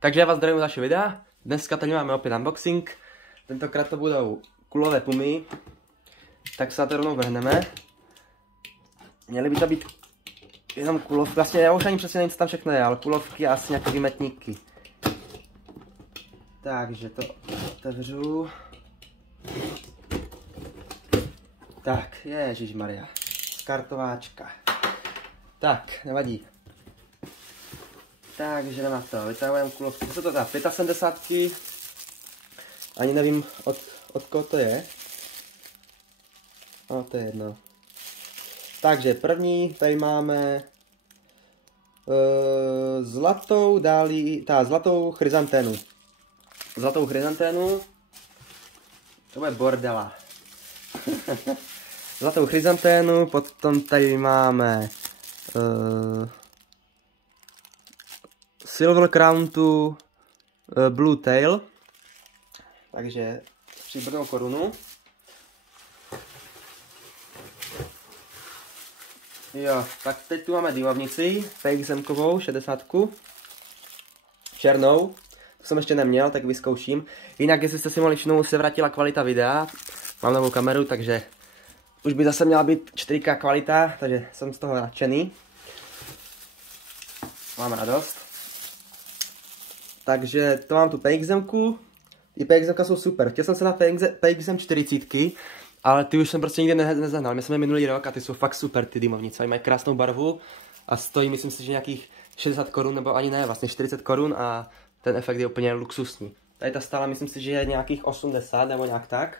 Takže já vás zdravím u dalšího videa. Dneska tady máme opět unboxing. Tentokrát to budou kulové pumy. Tak se na to rovnou vrhneme. Měly by to být jenom kulovky. Vlastně já už ani přesně nevím, co tam všechno je, ale kulovky a asi nějaké výmetníky. Takže to otevřu. Tak, ježišmarja. Skartováčka. Tak, nevadí. Takže jdeme na to, vytahujeme kulovky. Co to za 75? Ani nevím od koho to je. No, to je jedno. Takže první, tady máme zlatou chryzanténu. Zlatou chryzanténu. To je bordela. Zlatou chryzanténu, potom tady máme Silver Crown to Blue Tail. Takže stříbrnou korunu. Jo, tak teď tu máme dýmovnici, PXM-kovou, 60. Černou. To jsem ještě neměl, tak vyzkouším. Jinak, jestli jste si mohli všimnout, se vrátila kvalita videa. Mám novou kameru, takže už by zase měla být 4K kvalita, takže jsem z toho nadšený. Mám radost. Takže to mám tu PXM-ku. I PXM-ka jsou super. Chtěl jsem se na PXM 40, ale ty už jsem prostě nikdy nezahnal. My jsme je minulý rok a ty jsou fakt super, ty dýmovnice. Mají krásnou barvu a stojí, myslím si, že nějakých 60 korun, nebo ani ne, vlastně 40 korun a ten efekt je úplně luxusní. Tady ta stála, myslím si, že je nějakých 80 nebo nějak tak.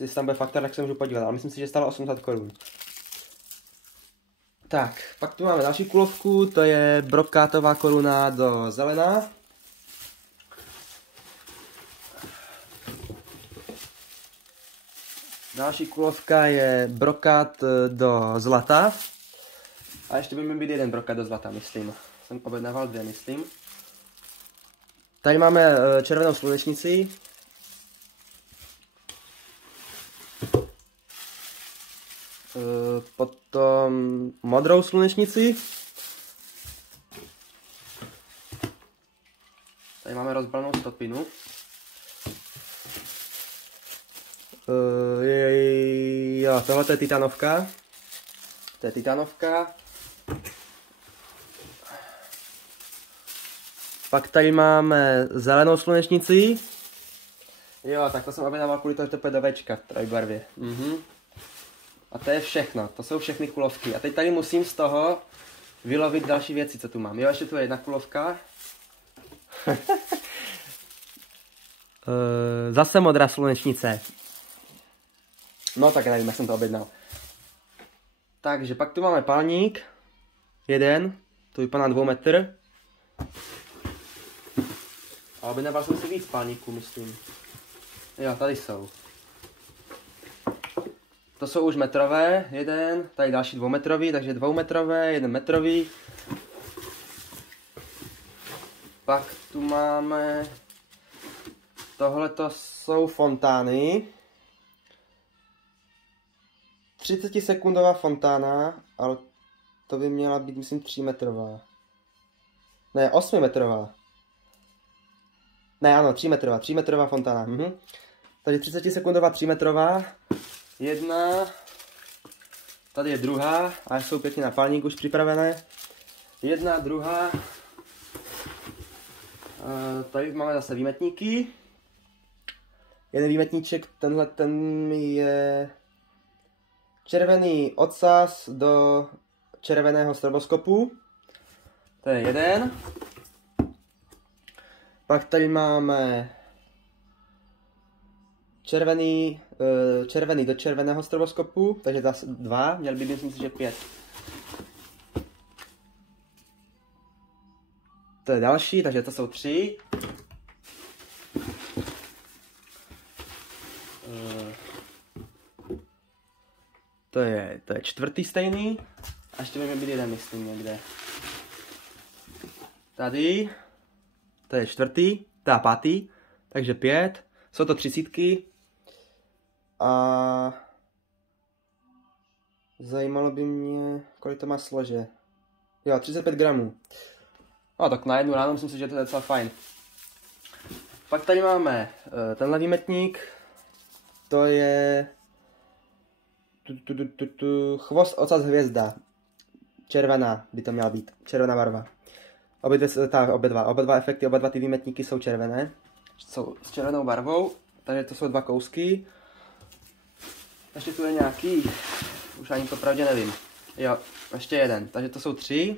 Jestli tam bude faktor, tak se můžu podívat, ale myslím si, že stála 80 korun. Tak, pak tu máme další kulovku, to je brokátová koruna do zelená. Další kulovka je brokát do zlata. A ještě by mi být jeden brokát do zlata, myslím. Jsem objednával dvě, myslím. Tady máme červenou slunečnici. Potom modrou slunečnici. Tady máme rozbalnou stopinu. Jo, tohle je titanovka. To je titanovka. Pak tady máme zelenou slunečnici. Jo, tak to jsem objednával kvůli toho, že to půjde do Včka v trojbarvě. A to je všechno, to jsou všechny kulovky. A teď tady musím z toho vylovit další věci, co tu mám. Jo, ještě tu je jedna kulovka. Zase modrá slunečnice. No tak nevím, jak jsem to objednal. Takže pak tu máme palník. Jeden. To vypadá 2 metr. A objednal jsem si víc palníků, myslím. Jo, tady jsou. To jsou už metrové, jeden, tady další 2 metrový, takže 2 metrové, 1 metrový. Pak tu máme, tohle to jsou fontány. 30 sekundová fontána, ale to by měla být, myslím, 3 metrová. Ne, 8 metrová. Ne, ano, 3 metrová, 3 metrová fontána. Takže 30 sekundová 3 metrová. Jedna, tady je druhá, a jsou pěkně na palník už připravené. Jedna, druhá, tady máme zase výmetníky. Jeden výmetníček, tenhle ten je červený ocas do červeného stroboskopu. To je jeden. Pak tady máme červený do červeného stroboskopu, takže zase 2, měl by být, myslím si, že 5. To je další, takže to jsou 3. To je čtvrtý stejný. A ještě by měl být jeden, myslím, někde. Tady. To je čtvrtý, to je 5. Takže 5. Jsou to 30. A zajímalo by mě, kolik to má slože. Jo, 35 gramů. No tak na jednu ráno myslím si, že to je docela fajn. Pak tady máme tenhle výmetník. To je chvost, ocas, hvězda. Červená by to měla být. Červená barva. Oba dva efekty, oba dva ty výmetníky jsou červené. Jsou s červenou barvou. Takže to jsou dva kousky. Ještě tu je nějaký. Už ani to pravdě nevím. Jo, ještě jeden. Takže to jsou 3.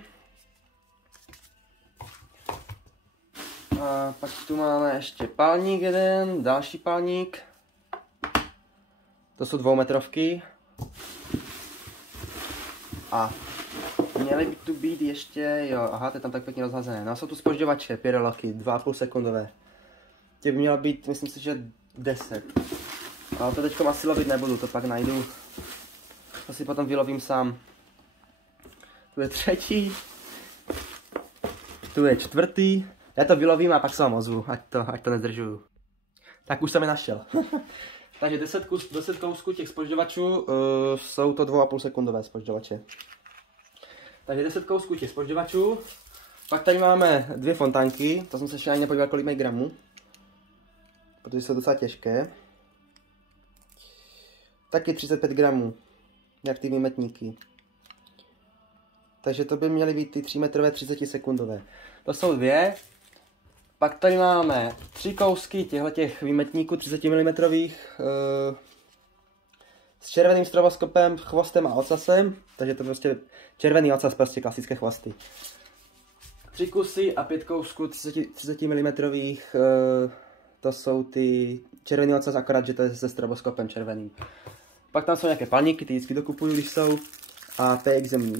A pak tu máme ještě palník jeden, další palník. To jsou 2metrovky. A měly by tu být ještě, jo, aha, to je tam tak pěkně rozhazené. No, jsou tu zpožďovače, Pirelloky, 2,5 sekundové. Těch by mělo být, myslím si, že 10. Ale to teďkom asi lovit nebudu, to pak najdu. To si potom vylovím sám. Tu je 3. Tu je 4. Já to vylovím a pak se vám ozvu, ať to nezdržuju. Tak už jsem je našel. Takže 10 kousků těch zpožďovačů, jsou to 2,5 sekundové zpožďovače. Takže 10 kousků těch zpožďovačů. Pak tady máme 2 fontánky, to jsem se ještě ani nepodíval, kolik mají gramů. Protože jsou docela těžké. Taky 35 gramů, jak ty výmetníky. Takže to by měly být ty 3metrové 30 sekundové. To jsou 2. Pak tady máme 3 kousky těchto výmetníků 30 mm s červeným stroboskopem, chvostem a ocasem. Takže to prostě červený ocas, prostě klasické chvosty. 3 kusy a 5 kousků 30 mm, to jsou ty červený ocas, akorát, že to je se stroboskopem červeným. Pak tam jsou nějaké palníky, ty vždycky dokupuju, když jsou. A PXM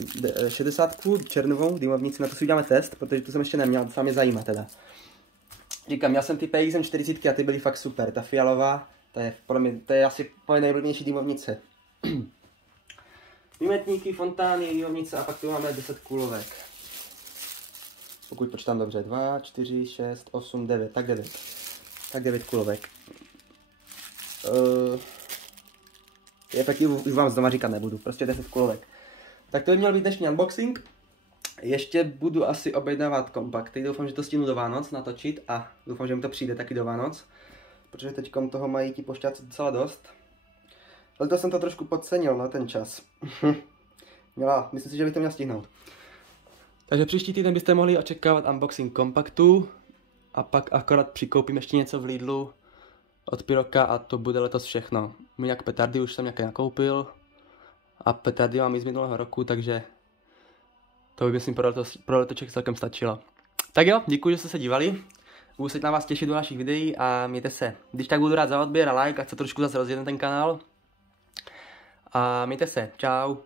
60 černovou dymovnici, na to si uděláme test, protože tu jsem ještě neměl, to mě zajímá teda. Říkám, měl jsem ty PXM 40 a ty byly fakt super, ta fialová, to je asi moje nejblíbenější dymovnice. Výmetníky, fontány, dymovnice a pak tu máme 10 kulovek. Pokud počítám dobře, 2, 4, 6, 8, 9, tak 9. Tak 9 kulovek. Efektiv už vám z doma říkat nebudu, prostě 10 kulovek. Tak to by měl být dnešní unboxing. Ještě budu asi objednávat kompakty, doufám, že to stihnu do Vánoc natočit a doufám, že mi to přijde taky do Vánoc. Protože teďkom toho mají ti pošťáci docela dost. Ale to jsem to trošku podcenil na ten čas. Myslím si, že bych to měl stihnout. Takže příští týden byste mohli očekávat unboxing kompaktu a pak akorát přikoupím ještě něco v Lidlu od Piroka a to bude letos všechno. Nějak petardy už jsem nějaké nakoupil a petardy mám i z minulého roku, takže to by myslím pro letoček celkem stačilo. Tak jo, děkuji, že jste se dívali. Budu se na vás těšit do našich videí a mějte se. Když tak budu rád za odběr a like, ať se trošku zase rozjede ten kanál. A mějte se, čau.